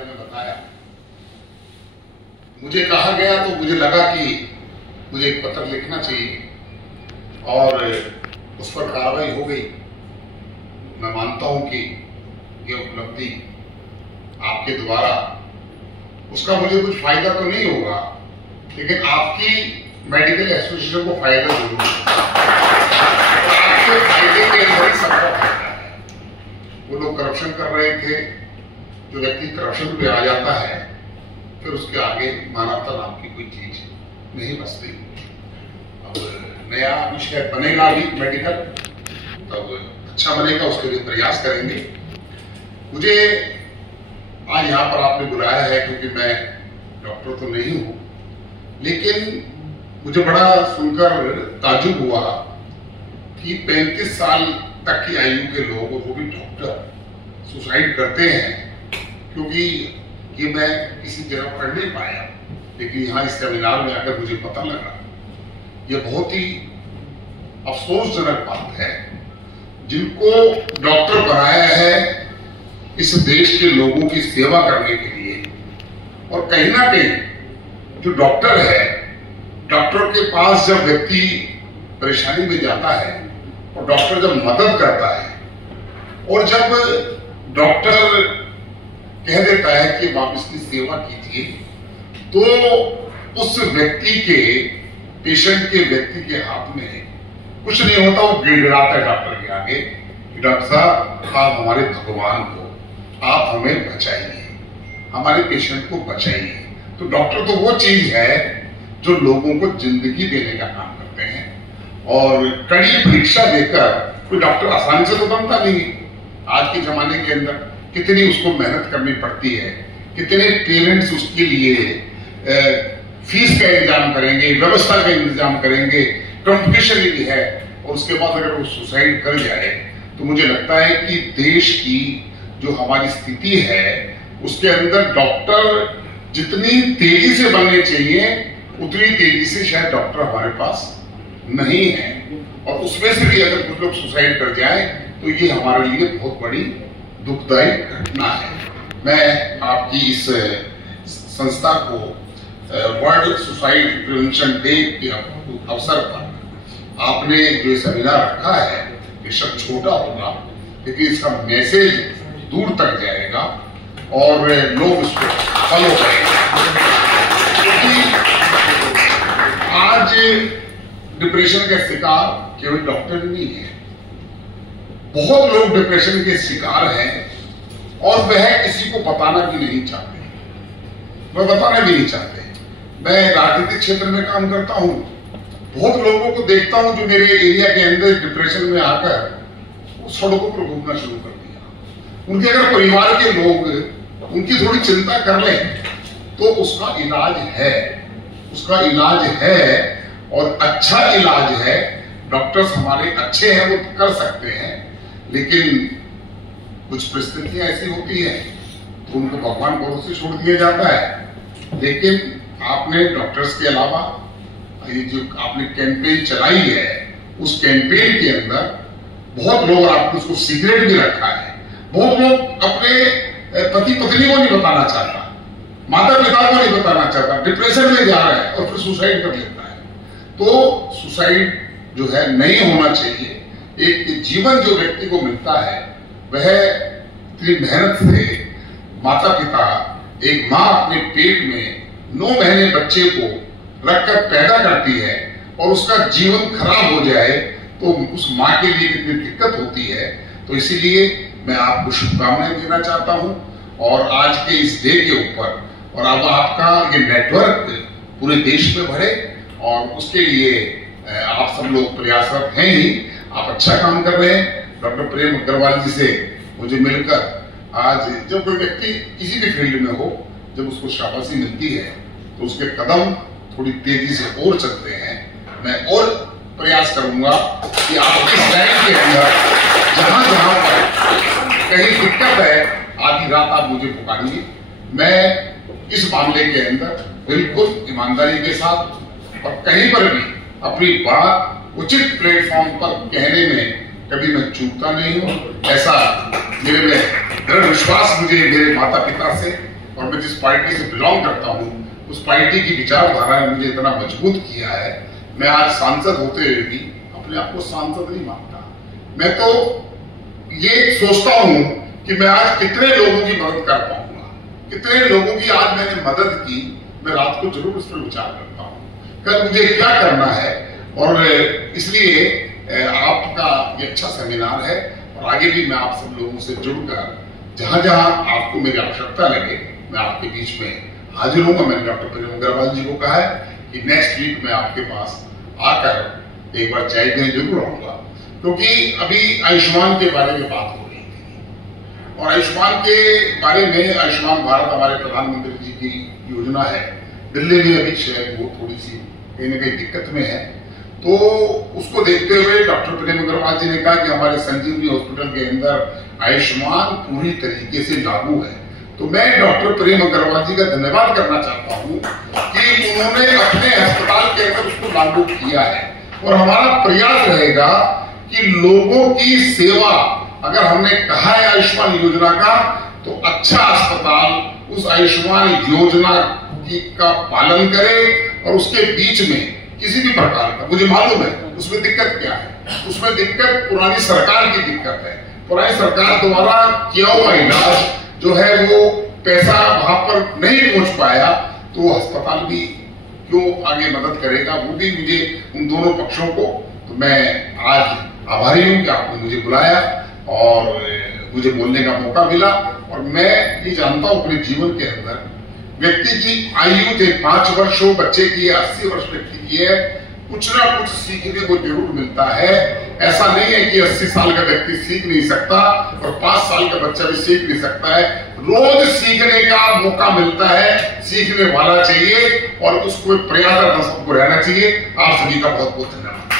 बारे में बताया, मुझे कहा गया तो मुझे लगा कि मुझे एक पत्र लिखना चाहिए और उस पर कार्रवाई हो गई। मैं मानता हूं कि ये उपलब्धि आपके द्वारा, उसका मुझे कुछ फायदा तो नहीं होगा, लेकिन आपकी मेडिकल एसोसिएशन को फायदा जरूर होगा। आपके फायदे के अंदर ही सबका फायदा है। वो लोग करप्शन कर रहे थे, जो व्यक्ति करप्शन पे आ जाता है फिर उसके आगे मानवता नाम की कोई चीज नहीं बचती। अब नया विषय बनेगा अभी मेडिकल, तब अच्छा बनेगा, उसके लिए प्रयास करेंगे। मुझे आज यहाँ पर आपने बुलाया है क्योंकि मैं डॉक्टर तो नहीं हूँ, लेकिन मुझे बड़ा सुनकर ताजुब हुआ कि 35 साल तक की आयु के लोग, और वो भी डॉक्टर, सुसाइड करते हैं। क्योंकि ये मैं किसी जगह पढ़ नहीं पाया, लेकिन यहाँ इस सेमिनार में आकर मुझे पता लगा। ये बहुत ही अफसोसजनक बात है। जिनको डॉक्टर बनाया है इस देश के लोगों की सेवा करने के लिए, और कहीं ना कहीं जो डॉक्टर है, डॉक्टर के पास जब व्यक्ति परेशानी में जाता है और डॉक्टर जब मदद करता है, और जब डॉक्टर कह देता है कि आप इसकी सेवा कीजिए, तो उस व्यक्ति के, पेशेंट के व्यक्ति के हाथ में कुछ नहीं होता। वो गिड़गिड़ाता है डॉक्टर के आगे कि डॉक्टर साहब, आप हमारे भगवान हो, आप हमें बचाइए, हमारे पेशेंट को बचाइए। तो डॉक्टर तो वो चीज है जो लोगों को जिंदगी देने का काम करते हैं, और कड़ी परीक्षा देकर कोई डॉक्टर आसानी से तो बनता नहीं है। आज के जमाने के अंदर कितनी उसको मेहनत करनी पड़ती है, कितने पेरेंट्स उसके लिए फीस का इंतजाम करेंगे, व्यवस्था का इंतजाम करेंगे, कंपटीशन भी है, और उसके बाद अगर वो सुसाइड कर जाए तो मुझे लगता है कि देश की जो हमारी स्थिति है उसके अंदर डॉक्टर जितनी तेजी से बनने चाहिए उतनी तेजी से शायद डॉक्टर हमारे पास नहीं है। और उसमें से भी अगर कुछ लोग सुसाइड कर जाए तो ये हमारे लिए बहुत बड़ी दुखदायी घटना है। मैं आपकी इस संस्था को वर्ल्ड सुसाइड प्रिवेंशन डे के अवसर पर आपने जो सेमिनार रखा है, बेशक छोटा होगा, लेकिन इसका मैसेज दूर तक जाएगा और लोग इसको फॉलो करेंगे। क्योंकि आज डिप्रेशन का शिकार केवल डॉक्टर नहीं है, बहुत लोग डिप्रेशन के शिकार हैं और वह किसी को बताना भी नहीं चाहते, वह बताना भी नहीं चाहते। मैं राजनीतिक क्षेत्र में काम करता हूं, बहुत लोगों को देखता हूं जो मेरे एरिया के अंदर डिप्रेशन में आकर सड़कों पर घूमना शुरू कर दिया। उनके अगर परिवार के लोग उनकी थोड़ी चिंता कर लें तो उसका इलाज है, उसका इलाज है, और अच्छा इलाज है। डॉक्टर्स हमारे अच्छे हैं, वो कर सकते हैं, लेकिन कुछ परिस्थितियां ऐसी होती है तो उनको भगवान भरोसे छोड़ दिया जाता है। लेकिन आपने डॉक्टर्स के अलावा ये जो आपने कैंपेन चलाई है, उस कैंपेन के अंदर बहुत लोग, आपने उसको सीक्रेट भी रखा है, बहुत लोग अपने पति पत्नी को नहीं बताना चाहता, माता पिता को नहीं बताना चाहता, डिप्रेशन में जा रहा है और फिर सुसाइड कर लेता है। तो सुसाइड जो है नहीं होना चाहिए। एक जीवन जो व्यक्ति को मिलता है वह इतनी मेहनत से, माता पिता, एक माँ अपने पेट में 9 महीने बच्चे को रखकर पैदा करती है और उसका जीवन खराब हो जाए तो उस माँ के लिए कितनी दिक्कत होती है। तो इसीलिए मैं आपको शुभकामनाएं देना चाहता हूं, और आज के इस डे के ऊपर, और अब आपका ये नेटवर्क पूरे देश में बढ़े, और उसके लिए आप सब लोग प्रयासरत हैं ही, आप अच्छा काम कर रहे हैं। डॉक्टर प्रेम अग्रवाल जी से मुझे मिलकर आज, जब कोई व्यक्ति किसी भी फील्ड में हो, जब उसको शाबाशी मिलती है तो उसके कदम थोड़ी तेजी से और चलते हैं। मैं और प्रयास करूंगा कि आप इस लाइन के अंदर जहां जहां पर कहीं दिक्कत है, आधी रात आप मुझे पुकारिए। मैं इस मामले के अंदर बिल्कुल ईमानदारी के साथ और कहीं पर भी अपनी बात उचित प्लेटफॉर्म पर कहने में कभी मैं चूकता नहीं हूं। ऐसा मेरे में दृढ़ विश्वास मुझे मेरे माता पिता से और मैं जिस पार्टी से बिलोंग करता हूँ उस पार्टी की विचारधारा ने मुझे इतना मजबूत किया है। मैं आज सांसद होते हुए भी अपने आप को सांसद नहीं मानता। मैं तो ये सोचता हूँ कि मैं आज कितने लोगों की मदद कर पाऊंगा, कितने लोगों की आज मैंने मदद की। मैं रात को जरूर उस पर विचार करता हूँ कल मुझे क्या करना है। और इसलिए आपका ये अच्छा सेमिनार है और आगे भी मैं आप सब लोगों से जुड़कर जहां जहां आपको मेरी आवश्यकता लगे मैं आपके बीच में हाजिर हूंगा। मैंने डॉक्टर प्रेम अग्रवाल जी को कहा है कि नेक्स्ट वीक मैं आपके पास आकर एक बार चाय पीने जरूर आऊंगा, क्योंकि अभी आयुष्मान के बारे में बात हो रही थी और आयुष्मान के बारे में आयुष्मान भारत हमारे प्रधानमंत्री जी की योजना है। दिल्ली में अभी शायद वो थोड़ी सी कहीं ना कहीं दिक्कत में है, तो उसको देखते हुए डॉक्टर प्रेम अग्रवाल जी ने कहा कि हमारे संजीवनी हॉस्पिटल के अंदर आयुष्मान पूरी तरीके से लागू है। तो मैं डॉक्टर प्रेम अग्रवाल जी का धन्यवाद करना चाहता हूँ कि उन्होंने अपने अस्पताल के अंदर उसको लागू किया है और हमारा प्रयास रहेगा कि लोगों की सेवा, अगर हमने कहा है आयुष्मान योजना का, तो अच्छा अस्पताल उस आयुष्मान योजना का पालन करे और उसके बीच में किसी भी प्रकार का, मुझे मालूम है उसमें दिक्कत क्या है, उसमें दिक्कत पुरानी सरकार की दिक्कत है। पुरानी सरकार द्वारा किया हुआ इलाज जो है वो पैसा वहां पर नहीं पहुंच पाया, तो अस्पताल भी क्यों आगे मदद करेगा। वो भी मुझे उन दोनों पक्षों को, तो मैं आज आभारी हूं कि आपने मुझे बुलाया और मुझे बोलने का मौका मिला। और मैं ये जानता हूं अपने जीवन के अंदर व्यक्ति की आयु थे 5 वर्ष हो, बच्चे की 80 वर्ष व्यक्ति की है, कुछ ना कुछ सीखने को जरूर मिलता है। ऐसा नहीं है कि 80 साल का व्यक्ति सीख नहीं सकता और 5 साल का बच्चा भी सीख नहीं सकता है। रोज सीखने का मौका मिलता है, सीखने वाला चाहिए और उसको प्रयास सबको रहना चाहिए। आप सभी का बहुत बहुत धन्यवाद।